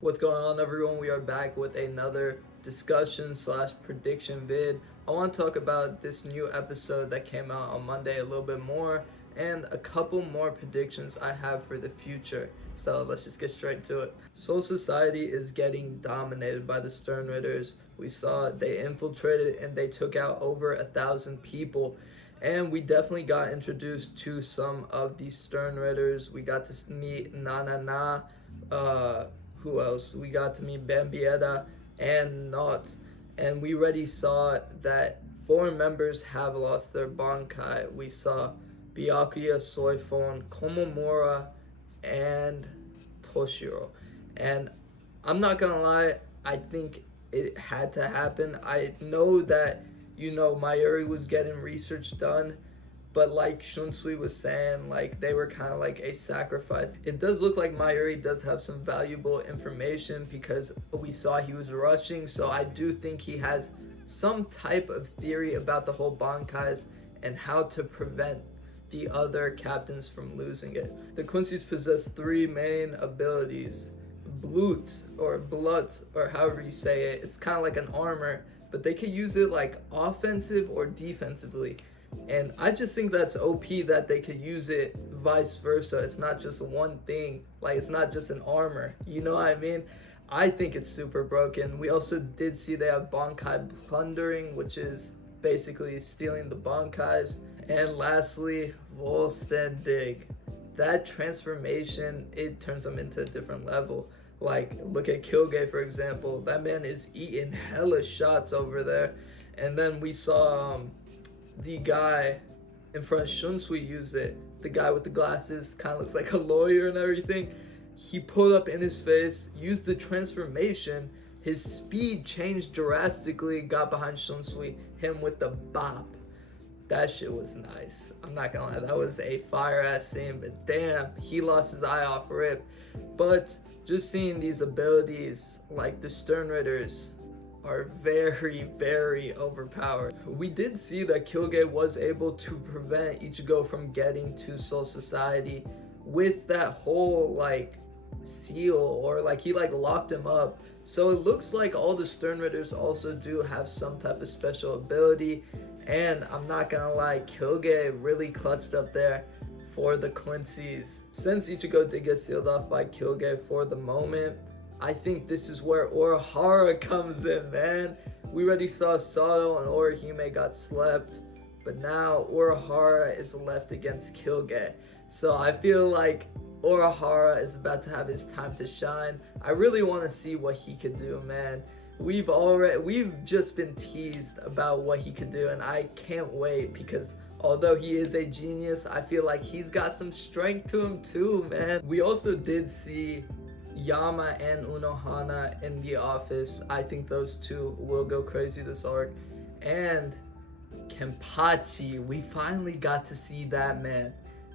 What's going on, everyone? We are back with another discussion slash prediction vid. I want to talk about this new episode that came out on Monday a little bit more and a couple more predictions I have for the future. So let's just get straight to it. Soul Society is getting dominated by the Stern Ritters. We saw they infiltrated and they took out over 1,000 people. And we definitely got introduced to some of the Stern Ritters. We got to meet Na. Who else? We got to meet Bambietta and Not. And we already saw that 4 members have lost their bankai. We saw Byakuya, Soifon, Komomura, and Toshiro. And I'm not gonna lie, I think it had to happen. I know that, Mayuri was getting research done, but like Shunsui was saying, like they were kind of like a sacrifice. It does look like Mayuri does have some valuable information because we saw he was rushing. So I do think he has some type of theory about the whole Bankais and how to prevent the other captains from losing it. The Quincy's possess 3 main abilities. Blut or Blut or however you say it. It's kind of like an armor, but they could use it like offensive or defensively. And I just think that's OP that they could use it vice versa. It's not just one thing. Like, it's not just an armor. You know what I mean? I think it's super broken. We also did see they have Bankai plundering, which is basically stealing the Bankais. And lastly, Volstendig. That transformation, it turns them into a different level. Like, look at Kyogre, for example. That man is eating hella shots over there. And then we saw the guy in front of Shunsui use it. The guy with the glasses, kind of looks like a lawyer and everything. He pulled up in his face, used the transformation. His speed changed drastically, got behind Shunsui, him with the bop. That shit was nice. I'm not gonna lie, that was a fire ass scene, but damn, he lost his eye off rip. But just seeing these abilities, like the Stern Ritters, are very, very overpowered. We did see that Kyogre was able to prevent Ichigo from getting to Soul Society with that whole like seal, or like he like locked him up. So it looks like all the Stern Ritters also do have some type of special ability. And I'm not gonna lie, Kyogre really clutched up there for the Quincy's. Since Ichigo did get sealed off by Kyogre for the moment, I think this is where Urahara comes in, man. We already saw Sato and Orihime got slept, but now Urahara is left against Kyogre. So I feel like Urahara is about to have his time to shine. I really want to see what he could do, man. We've just been teased about what he could do, and I can't wait because although he is a genius, I feel like he's got some strength to him too, man. We also did see Yama and Unohana in the office. I think those two will go crazy this arc. And Kenpachi, we finally got to see that man.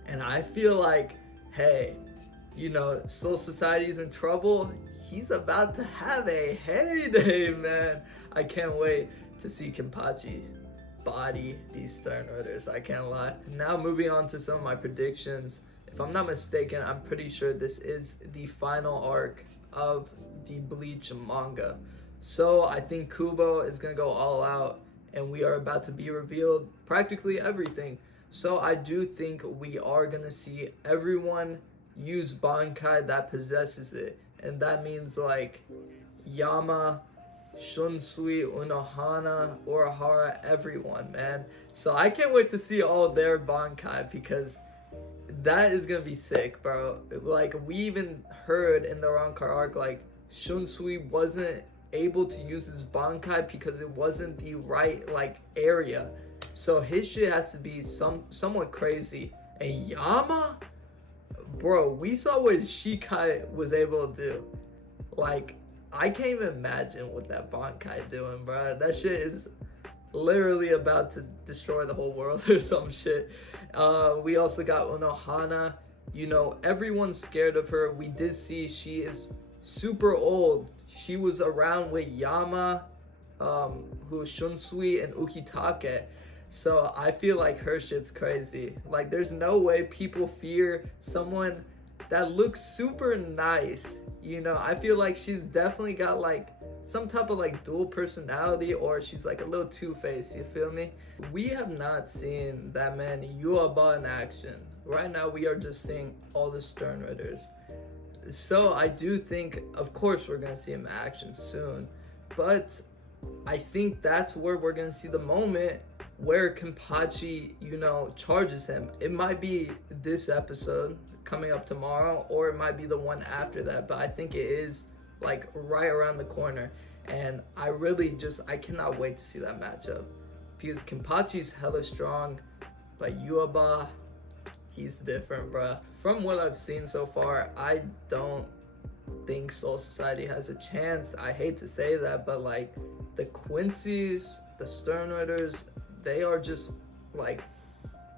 And I feel like, hey, Soul Society's in trouble. He's about to have a heyday, man. I can't wait to see Kenpachi body these Stern Ritters. I can't lie. Now moving on to some of my predictions. If I'm not mistaken, I'm pretty sure this is the final arc of the Bleach manga. So I think Kubo is going to go all out, and we are about to be revealed practically everything. So I do think we are going to see everyone use Bankai that possesses it. And that means like Yama, Shunsui, Unohana, Urahara, everyone, man. So I can't wait to see all their Bankai because that is gonna be sick, bro. Like, we even heard in the Rankar arc, like, Shunsui wasn't able to use his Bankai because it wasn't the right, like, area. So his shit has to be somewhat crazy. And Yama? Bro, we saw what Shikai was able to do. Like, I can't even imagine what that Bankai doing, bro. That shit is literally about to destroy the whole world or some shit. We also got Unohana. Everyone's scared of her. We did see she is super old. She was around with Yama, who is Shunsui, and Ukitake. So I feel like her shit's crazy. Like, there's no way people fear someone that looks super nice. You know, I feel like she's definitely got like some type of like dual personality, or she's like a little two-faced, you feel me? We have not seen that many Yuaba in action. Right now we are just seeing all the Sternritters. So I do think, of course, we're gonna see him in action soon, but I think that's where we're gonna see the moment where Kenpachi, you know, charges him. It might be this episode coming up tomorrow, or it might be the one after that, but I think it is like right around the corner. And I cannot wait to see that matchup, because Kenpachi's hella strong, but Yuaba, he's different, bruh. From what I've seen so far, I don't think Soul Society has a chance. I hate to say that, but like the Quincy's, the Sternritters, they are just like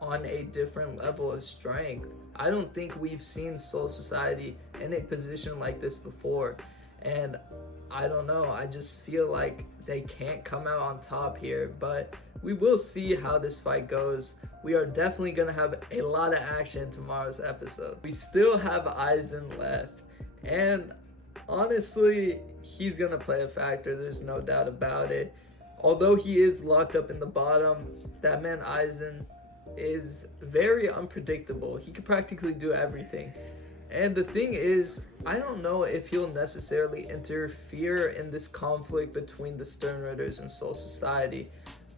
on a different level of strength. I don't think we've seen Soul Society in a position like this before. And I don't know, I just feel like they can't come out on top here, but we will see how this fight goes. We are definitely gonna have a lot of action in tomorrow's episode. We still have Aizen left, and honestly, he's gonna play a factor, there's no doubt about it. Although he is locked up in the bottom, that man Aizen is very unpredictable. He could practically do everything. And the thing is, I don't know if he'll necessarily interfere in this conflict between the Sternritters and Soul Society.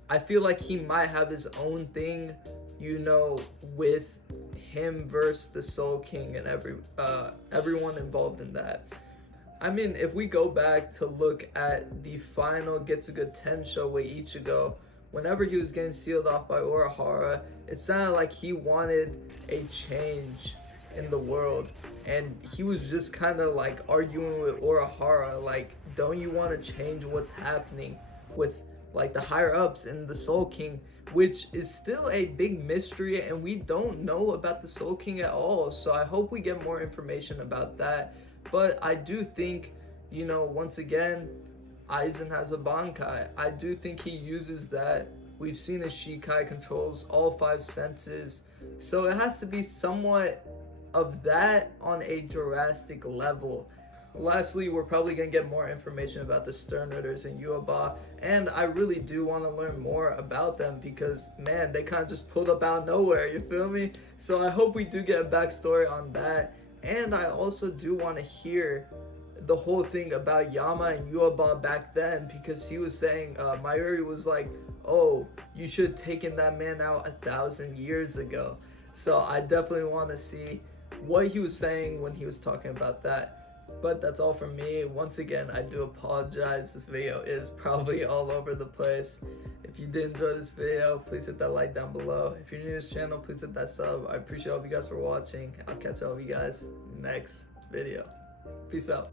I feel like he might have his own thing, you know, with him versus the Soul King and everyone involved in that. I mean, if we go back to look at the final Getsuga Tensho with Ichigo, whenever he was getting sealed off by Urahara, it sounded like he wanted a change in the world, and he was just kind of like arguing with Urahara, like, don't you want to change what's happening with like the higher ups and the Soul King, which is still a big mystery, and we don't know about the Soul King at all. So I hope we get more information about that. But I do think, you know, once again, Aizen has a bankai. I do think he uses that. We've seen his Shikai controls all 5 senses, so it has to be somewhat of that on a drastic level. Lastly, we're probably going to get more information about the Sternritters and Yuaba, and I really do want to learn more about them because, man, they kind of just pulled up out of nowhere, you feel me? So I hope we do get a backstory on that, and I also do want to hear the whole thing about Yama and Yuaba back then, because he was saying, Mayuri was like, oh, you should have taken that man out 1,000 years ago. So I definitely want to see what he was saying when he was talking about that. But that's all from me. Once again, I do apologize. This video is probably all over the place. If you did enjoy this video, please hit that like down below. If you're new to this channel, please hit that sub. I appreciate all of you guys for watching. I'll catch all of you guys next video. Peace out.